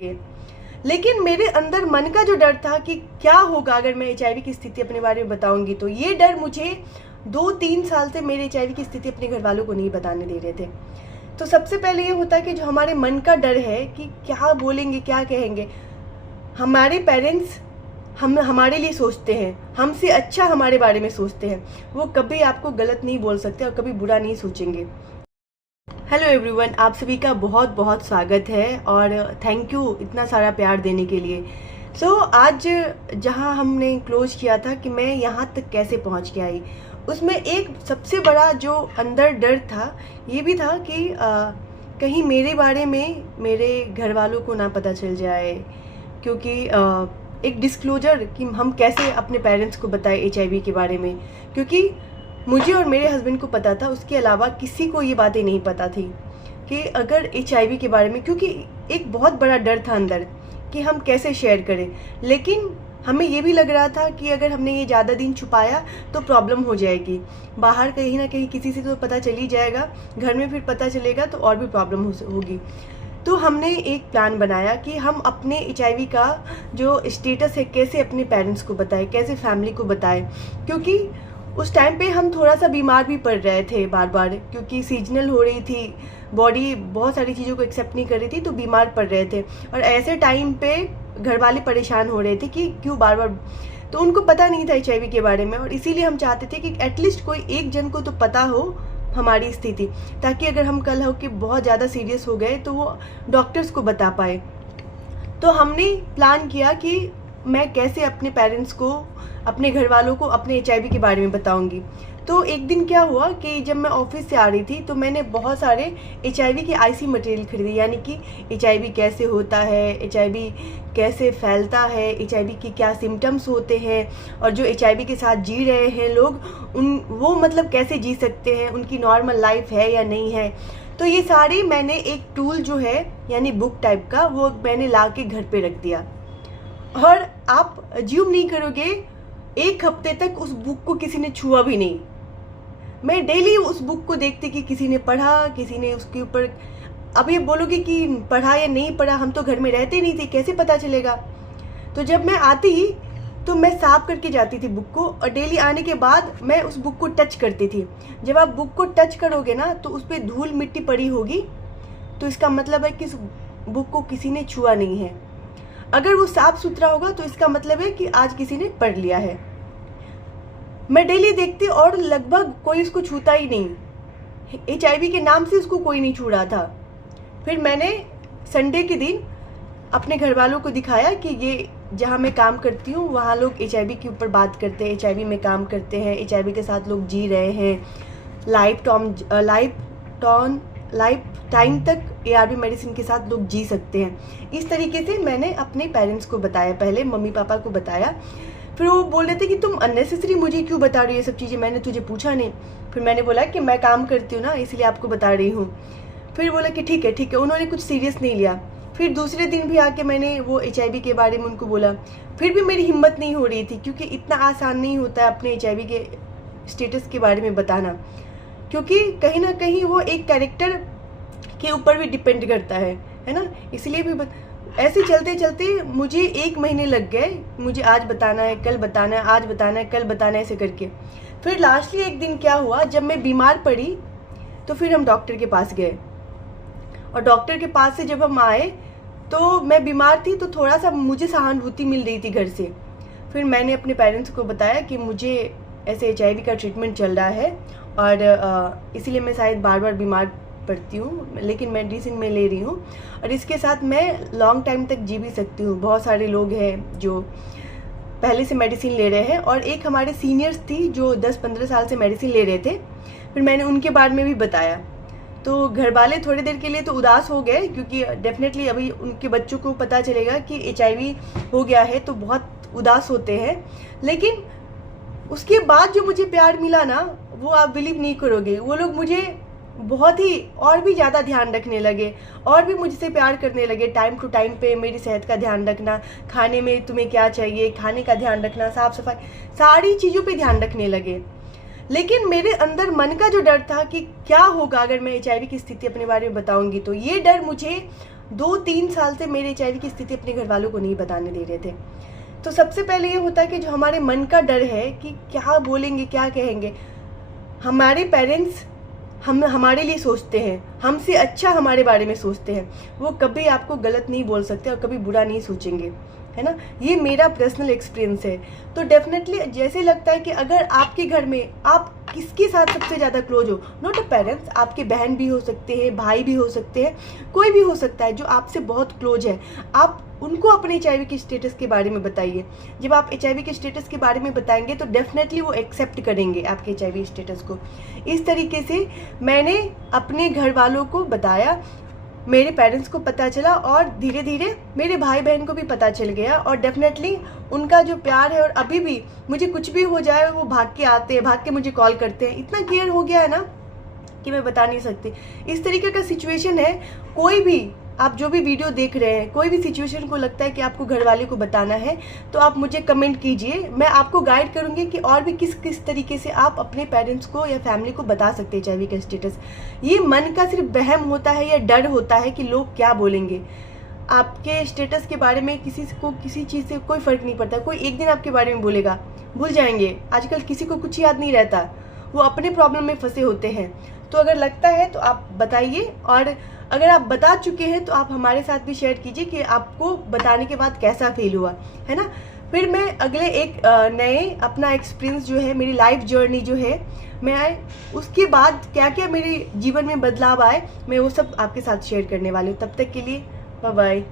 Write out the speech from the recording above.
लेकिन मेरे अंदर मन का जो डर था कि क्या होगा अगर मैं एचआईवी की स्थिति अपने बारे में बताऊंगी, तो ये डर मुझे 2-3 साल से मेरे एचआईवी की स्थिति अपने घर वालों को नहीं बताने दे रहे थे। तो सबसे पहले ये होता है कि जो हमारे मन का डर है कि क्या बोलेंगे, क्या कहेंगे। हमारे पेरेंट्स हमारे लिए सोचते हैं, हमसे अच्छा हमारे बारे में सोचते हैं। वो कभी आपको गलत नहीं बोल सकते और कभी बुरा नहीं सोचेंगे। हेलो एवरीवन, आप सभी का बहुत बहुत स्वागत है और थैंक यू इतना सारा प्यार देने के लिए। आज जहां हमने क्लोज किया था कि मैं यहां तक कैसे पहुंच के आई, उसमें एक सबसे बड़ा जो अंदर डर था ये भी था कि कहीं मेरे बारे में मेरे घर वालों को ना पता चल जाए, क्योंकि एक डिस्क्लोजर कि हम कैसे अपने पेरेंट्स को बताएं एचआईवी के बारे में, क्योंकि मुझे और मेरे हस्बैंड को पता था, उसके अलावा किसी को ये बातें नहीं पता थी कि अगर एचआईवी के बारे में, क्योंकि एक बहुत बड़ा डर था अंदर कि हम कैसे शेयर करें। लेकिन हमें ये भी लग रहा था कि अगर हमने ये ज़्यादा दिन छुपाया तो प्रॉब्लम हो जाएगी, बाहर कहीं ना कहीं किसी से तो पता चल ही जाएगा, घर में फिर पता चलेगा तो और भी प्रॉब्लम होगी। तो हमने एक प्लान बनाया कि हम अपने एचआईवी का जो स्टेटस है कैसे अपने पेरेंट्स को बताएं, कैसे फैमिली को बताएं, क्योंकि उस टाइम पे हम थोड़ा सा बीमार भी पड़ रहे थे बार बार, क्योंकि सीजनल हो रही थी, बॉडी बहुत सारी चीज़ों को एक्सेप्ट नहीं कर रही थी, तो बीमार पड़ रहे थे। और ऐसे टाइम पे घर वाले परेशान हो रहे थे कि क्यों बार बार, तो उनको पता नहीं था एचआईवी के बारे में, और इसीलिए हम चाहते थे कि एटलीस्ट कोई एक जन को तो पता हो हमारी स्थिति, ताकि अगर हम कल हो के बहुत ज़्यादा सीरियस हो गए तो वो डॉक्टर्स को बता पाए। तो हमने प्लान किया कि मैं कैसे अपने पेरेंट्स को, अपने घर वालों को अपने एचआईवी के बारे में बताऊंगी। तो एक दिन क्या हुआ कि जब मैं ऑफिस से आ रही थी तो मैंने बहुत सारे एचआईवी के आईसी मटेरियल खरीदे, यानी कि एचआईवी कैसे होता है, एचआईवी कैसे फैलता है, एचआईवी की क्या सिम्टम्स होते हैं, और जो एचआईवी के साथ जी रहे हैं लोग वो मतलब कैसे जी सकते हैं, उनकी नॉर्मल लाइफ है या नहीं है। तो ये सारे मैंने एक टूल जो है यानी बुक टाइप का, वो मैंने ला के घर पे रख दिया। और आप ज्यूम नहीं करोगे, 1 हफ्ते तक उस बुक को किसी ने छुआ भी नहीं। मैं डेली उस बुक को देखती कि किसी ने पढ़ा, किसी ने उसके ऊपर, अब ये बोलोगे कि पढ़ा या नहीं पढ़ा, हम तो घर में रहते नहीं थे, कैसे पता चलेगा। तो जब मैं आती तो मैं साफ करके जाती थी बुक को, और डेली आने के बाद मैं उस बुक को टच करती थी। जब आप बुक को टच करोगे ना तो उस पर धूल मिट्टी पड़ी होगी, तो इसका मतलब है कि इस बुक को किसी ने छुआ नहीं है। अगर वो साफ सुथरा होगा तो इसका मतलब है कि आज किसी ने पढ़ लिया है। मैं डेली देखती और लगभग कोई इसको छूता ही नहीं, एचआईवी के नाम से इसको कोई नहीं छू रहा था। फिर मैंने संडे के दिन अपने घर वालों को दिखाया कि ये जहाँ मैं काम करती हूँ वहाँ लोग एचआईवी के ऊपर बात करते हैं, एचआईवी में काम करते हैं, एचआईवी के साथ लोग जी रहे हैं, लाइफ टाइम तक एआरवी मेडिसिन के साथ लोग जी सकते हैं। इस तरीके से मैंने अपने पेरेंट्स को बताया, पहले मम्मी पापा को बताया। फिर वो बोल रहे थे कि तुम अननेसेसरी मुझे क्यों बता रही हो ये सब चीज़ें, मैंने तुझे पूछा नहीं। फिर मैंने बोला कि मैं काम करती हूँ ना, इसलिए आपको बता रही हूँ। फिर बोला कि ठीक है ठीक है, उन्होंने कुछ सीरियस नहीं लिया। फिर दूसरे दिन भी आके मैंने वो एचआईवी के बारे में उनको बोला, फिर भी मेरी हिम्मत नहीं हो रही थी, क्योंकि इतना आसान नहीं होता है अपने एचआईवी के स्टेटस के बारे में बताना, क्योंकि कहीं ना कहीं वो एक कैरेक्टर के ऊपर भी डिपेंड करता है ना। इसलिए भी ऐसे चलते चलते मुझे 1 महीने लग गए, मुझे आज बताना है, कल बताना है, आज बताना है, कल बताना है, ऐसे करके। फिर लास्टली एक दिन क्या हुआ, जब मैं बीमार पड़ी तो फिर हम डॉक्टर के पास गए, और डॉक्टर के पास से जब हम आए तो मैं बीमार थी, तो थोड़ा सा मुझे सहानुभूति मिल रही थी घर से। फिर मैंने अपने पेरेंट्स को बताया कि मुझे ऐसे एचआईवी का ट्रीटमेंट चल रहा है, और इसीलिए मैं शायद बार बार बीमार पड़ती हूँ, लेकिन मेडिसिन मैं ले रही हूँ, और इसके साथ मैं लॉन्ग टाइम तक जी भी सकती हूँ। बहुत सारे लोग हैं जो पहले से मेडिसिन ले रहे हैं, और एक हमारे सीनियर्स थी जो 10-15 साल से मेडिसिन ले रहे थे। फिर मैंने उनके बारे में भी बताया, तो घर वाले थोड़ी देर के लिए तो उदास हो गए, क्योंकि डेफिनेटली अभी उनके बच्चों को पता चलेगा कि एचआईवी हो गया है तो बहुत उदास होते हैं। लेकिन उसके बाद जो मुझे प्यार मिला ना, वो आप बिलीव नहीं करोगे, वो लोग मुझे बहुत ही और भी ज़्यादा ध्यान रखने लगे, और भी मुझसे प्यार करने लगे। टाइम टू टाइम पे मेरी सेहत का ध्यान रखना, खाने में तुम्हें क्या चाहिए, खाने का ध्यान रखना, साफ सफाई, सारी चीज़ों पे ध्यान रखने लगे। लेकिन मेरे अंदर मन का जो डर था कि क्या होगा अगर मैं एचआईवी की स्थिति अपने बारे में बताऊंगी, तो ये डर मुझे 2-3 साल से मेरे एचआईवी की स्थिति अपने घर वालों को नहीं बताने दे रहे थे। तो सबसे पहले ये होता है कि जो हमारे मन का डर है कि क्या बोलेंगे, क्या कहेंगे। हमारे पेरेंट्स हमारे लिए सोचते हैं, हमसे अच्छा हमारे बारे में सोचते हैं, वो कभी आपको गलत नहीं बोल सकते और कभी बुरा नहीं सोचेंगे, है ना। ये मेरा पर्सनल एक्सपीरियंस है। तो डेफिनेटली जैसे लगता है कि अगर आपके घर में आप किसके साथ सबसे ज़्यादा क्लोज हो, नॉट अ पेरेंट्स, आपके बहन भी हो सकते हैं, भाई भी हो सकते हैं, कोई भी हो सकता है जो आपसे बहुत क्लोज है, आप उनको अपने एचआईवी के स्टेटस के बारे में बताइए। जब आप एचआईवी के स्टेटस के बारे में बताएंगे तो डेफिनेटली वो एक्सेप्ट करेंगे आपके एचआईवी स्टेटस को। इस तरीके से मैंने अपने घर वालों को बताया, मेरे पेरेंट्स को पता चला और धीरे धीरे मेरे भाई बहन को भी पता चल गया। और डेफिनेटली उनका जो प्यार है, और अभी भी मुझे कुछ भी हो जाए वो भाग के आते हैं, भाग के मुझे कॉल करते हैं। इतना केयर हो गया है ना कि मैं बता नहीं सकती। इस तरीके का सिचुएशन है। कोई भी, आप जो भी वीडियो देख रहे हैं, कोई भी सिचुएशन को लगता है कि आपको घर वाले को बताना है तो आप मुझे कमेंट कीजिए। मैं आपको गाइड करूंगी कि और भी किस किस तरीके से आप अपने पेरेंट्स को या फैमिली को बता सकते हैं एचआईवी का स्टेटस। ये मन का सिर्फ वहम होता है या डर होता है कि लोग क्या बोलेंगे। आपके स्टेटस के बारे में किसी को किसी चीज़ से कोई फ़र्क नहीं पड़ता। कोई एक दिन आपके बारे में बोलेगा, भूल जाएंगे। आजकल किसी को कुछ याद नहीं रहता, वो अपने प्रॉब्लम में फंसे होते हैं। तो अगर लगता है तो आप बताइए, और अगर आप बता चुके हैं तो आप हमारे साथ भी शेयर कीजिए कि आपको बताने के बाद कैसा फील हुआ, है ना। फिर मैं अगले एक नए अपना एक्सपीरियंस जो है, मेरी लाइफ जर्नी जो है, मैं उसके बाद क्या क्या मेरे जीवन में बदलाव आए, मैं वो सब आपके साथ शेयर करने वाली हूँ। तब तक के लिए बाय बाय।